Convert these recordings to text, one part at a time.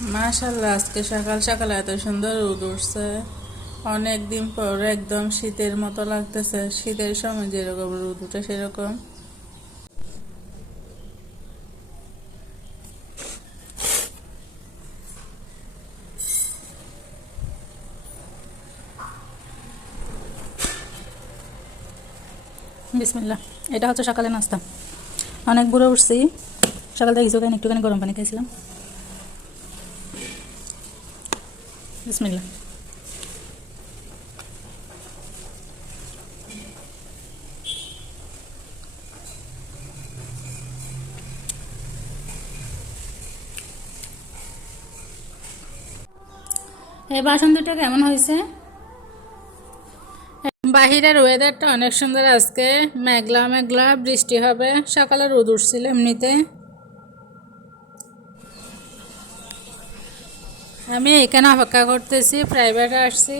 মাশাল্লাহ, আজকে সকাল সকাল এত সুন্দর রোদ উঠছে। অনেক দিন পর একদম শীতের মতো লাগতেছে, শীতের সময় যেরকম রোদ উঠে সেরকম। বিসমিল্লাহ। এটা হচ্ছে সকালে নাস্তা। অনেক ভোরে উঠছি, সকাল থেকে কিছু খাইনি, একটুখানি গরম পানি খাইছিলাম। বিসমিল্লাহ। এই বাসন দুটো কেমন হয়েছে? বাহিরের ওয়েদারটা অনেক সুন্দর আজকে, মেঘলা মেঘলা, বৃষ্টি হবে। সকালে রোদ উঠছিল এমনিতে। আমি এখানে অপেক্ষা করতেছি, প্রাইভেটে আসছি।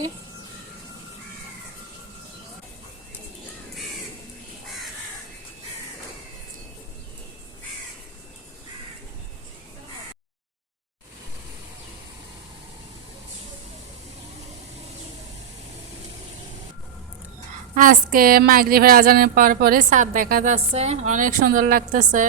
আজকে মাগরিবের আজানের পর পরে ছাদ দেখা যাচ্ছে, অনেক সুন্দর লাগতেছে।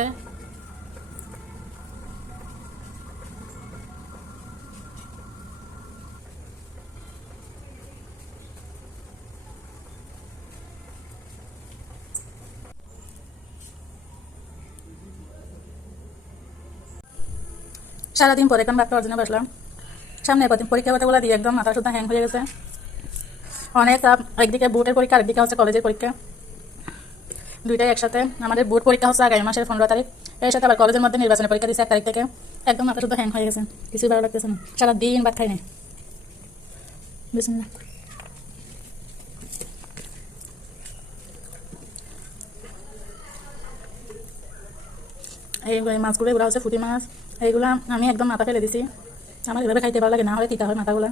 সারাদিন পরে এখন বাচ্চা অর্জনে বসলাম। সামনে কদিন পরীক্ষা কথাগুলো দিয়ে একদম মাথা সুদ্ধা হ্যাং হয়ে গেছে। অনেক চাপ, একদিকে বোর্ডের পরীক্ষা, আরেকদিকে হচ্ছে কলেজের পরীক্ষা, দুইটাই একসাথে। আমাদের বোর্ড পরীক্ষা হচ্ছে আগামী মাসের 15 তারিখ, এর সাথে আবার কলেজের মধ্যে নির্বাচনের পরীক্ষা দিচ্ছে 1 তারিখ থেকে। একদম মাথা শুদ্ধ হ্যাং হয়ে গেছে, কিছুই ভালো লাগতেছে না। সারাদিন ভাত খাই না। বিসমিল্লাহ। এই মাছগুলো এগুলো হচ্ছে ফুটি মাছ। এইগুলা আমি একদম মাথা ফেলে দিছি, আমার এভাবে খাইতে ভালো লাগে, না হলে তিতা হয় মাথাগুলা।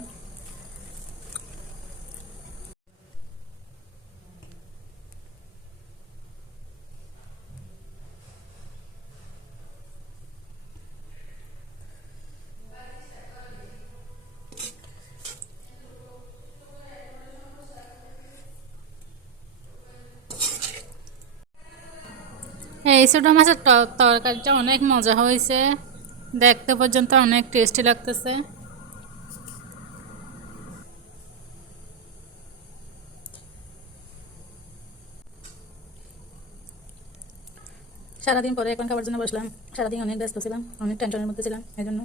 এই ছোটো মাছের তরকারিটা অনেক মজা হয়েছে, দেখতে পর্যন্ত অনেক টেস্টি লাগতেছে। সারাদিন পরে এখন খাবার জন্য বসলাম। সারাদিন অনেক ব্যস্ত ছিলাম, অনেক টেনশনের মধ্যে ছিলাম, এই জন্য